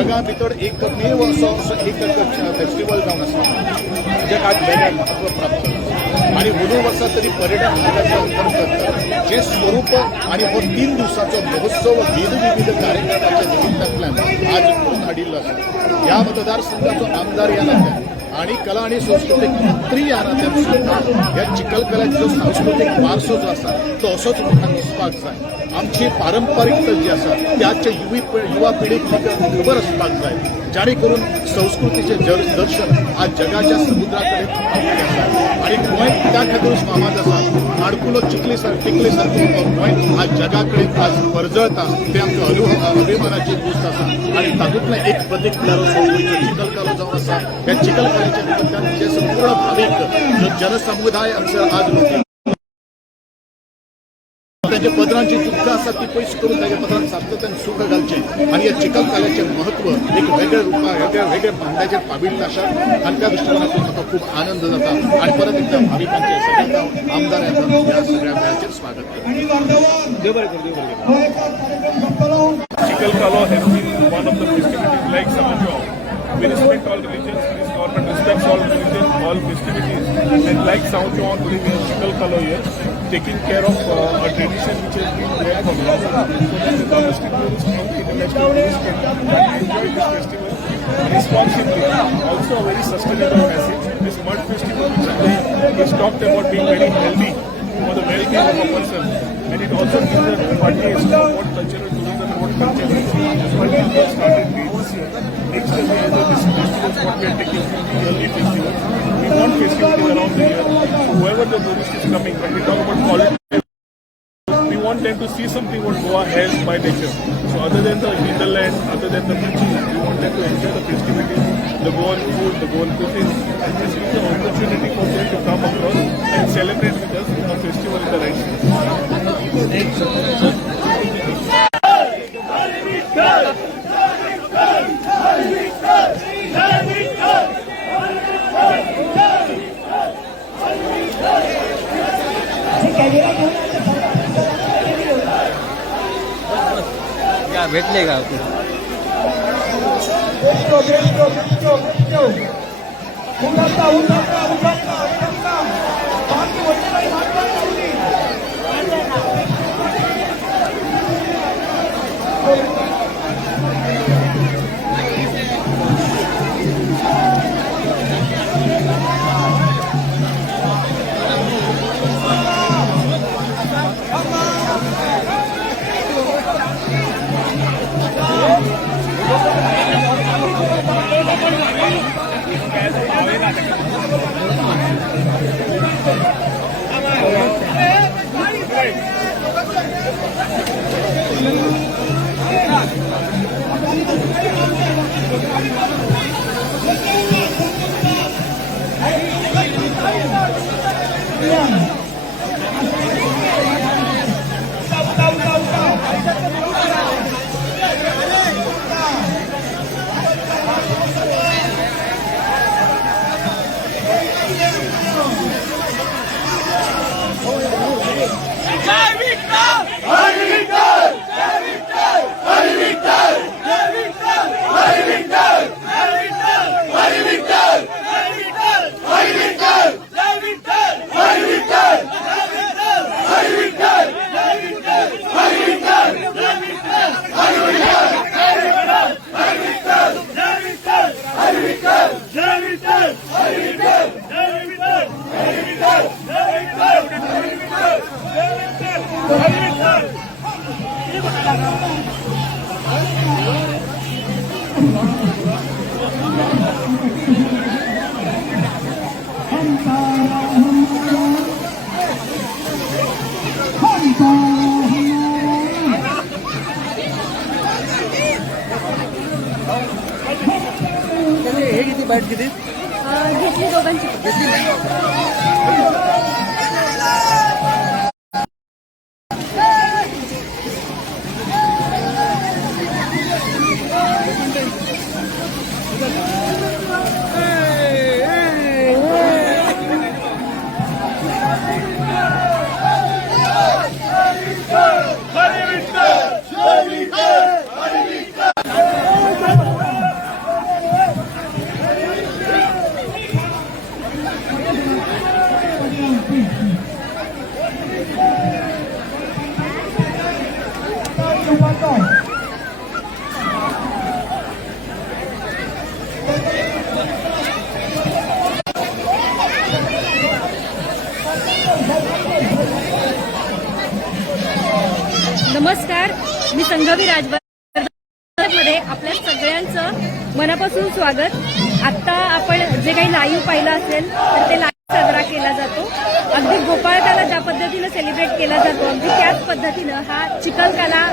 जगा भितर एकमेव असं एक फेस्टिवल जावन आसा जेका आज वेगळें महत्व प्राप्त आणि म्हणून वर्सा तरी पर्यटन विभागाच्या अंतर्गत जे स्वरूप आणि हो 3 दिवसाचो महोत्सव विविध कार्यक्रमाच्या निमित्तांतल्यान आज करून हाडिल्लो आसा। ह्या मतदारसंघाचो आमदार ह्या नात्यान आणि कला आणि संस्कृतीक मंत्री ह्या नात्यान सुद्धा ह्या चिखलकाल्याचो सांस्कृतीक वारसो जो आसा तो असोच लोकांक दिसपाक जाय। आमची पारंपारिकता जी आसा त्याच्या युवा पिढीक खबर असपाक जाय, जाणे करून संस्कृतीचे दर्शन आज जगाच्या समुद्राकडे पावलेले आसा आणि गोंय त्या खातीरच फामाद आसा। माडकुलो चिखली सारको गोंय आज जगाकडे आज परजळता ते आमच्या अभिमानाची गोष्ट आसा आणि तातूंतलें एक प्रतीक म्हणल्यार चिखलकालो जावन आसा। ह्या चिखलकाल्याच्या निमित्तान जे संपूर्ण भावीक जो जनसमुदाय आमचे आज लोक त्याच्या पदरांची दुःख आसा ती पयस करून त्याच्या पदरांत सातत्यान सुख घालचें आणि या चिखलकाल्याचें महत्व एक वेगळ्या रुपान वेगळ्या भांड्याचेर पाविल्लें आसा आणि त्या दृश्टिकोनातून म्हाका खूब आनंद जाता आणि परत एकदा भाविकांचे सगळ्या आमदारांचं ह्या सगळ्या मेळाचेर स्वागत करता। Chikal has been one of the festivities like Samajao. We respect all religions, this government respects all religions, all festivities. And like Samajao, today we have Chikal here, taking care of a tradition which has been there for long. So that the domestic tourists and international tourists can enjoy this festival responsibly. Also a very sustainable message. This mud festival which is talked about being very healthy for the well-being of a person. And it also gives a taste of what cultural tourism and what culture is. But we have started this year. Next year we have this festivals what we are taking from the early festivals. We want festivities around the year. Whoever the tourist is coming, when we talk about quality, we want them to see something what Goa has by nature. So other than the hinterland, other than the beaches, we want them to enjoy the festivities, the Goan food, the Goan cuisine, and this is the opportunity for them to come across and celebrate with us in a festival in the right sense. भेटले का नमस्कार, मी संघवी राजभर मध्ये आपल्या सगळ्यांचं मनापासून स्वागत. आता आपण जे काही लाईव्ह पाहिलं असेल तर ते लाईव्ह साजरा केला जातो. अगदी गोपाळकाला ज्या पद्धतीनं सेलिब्रेट केला जातो अगदी त्याच पद्धतीनं हा चिखलकाला